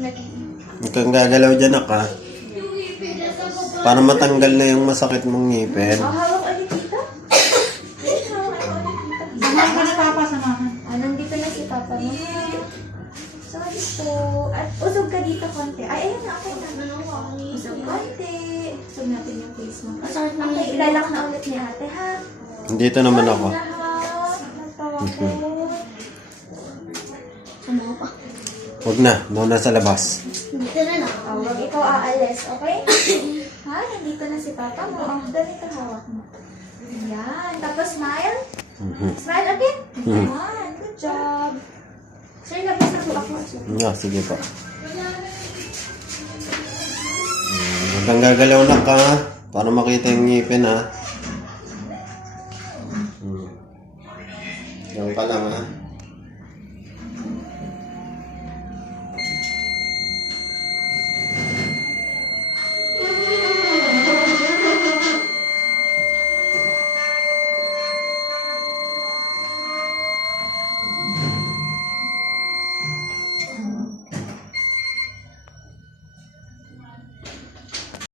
Huwag kang gagalaw dyan, ha? Para matanggal na yung masakit mong ngipin. Hawak ulit dito. Samahan ka na Papa, samahan. Nandito na si Papa mo. Sorry po. At usog ka dito konti. Ay, ayun na. Okay na. Usog konti. Usog natin yung face mo. Okay, ilalak na ulit ni ate, ha? Dito naman ako. Sorry na, ha? Natawa ko. Ano pa? Huwag na. Muna sa labas. Dito na lang. Huwag ikaw aalis, okay? Ha? Nandito na si Papa mo. Dali ka hawak mo. Ayan. Tapos smile. Smile again. Ayan. Good job. Sir, labas na po ako. Yeah, sige po. Huwag kang gagalaw na ka, ha? Para makita yung ngipin, ha? Yan ka lang, ha?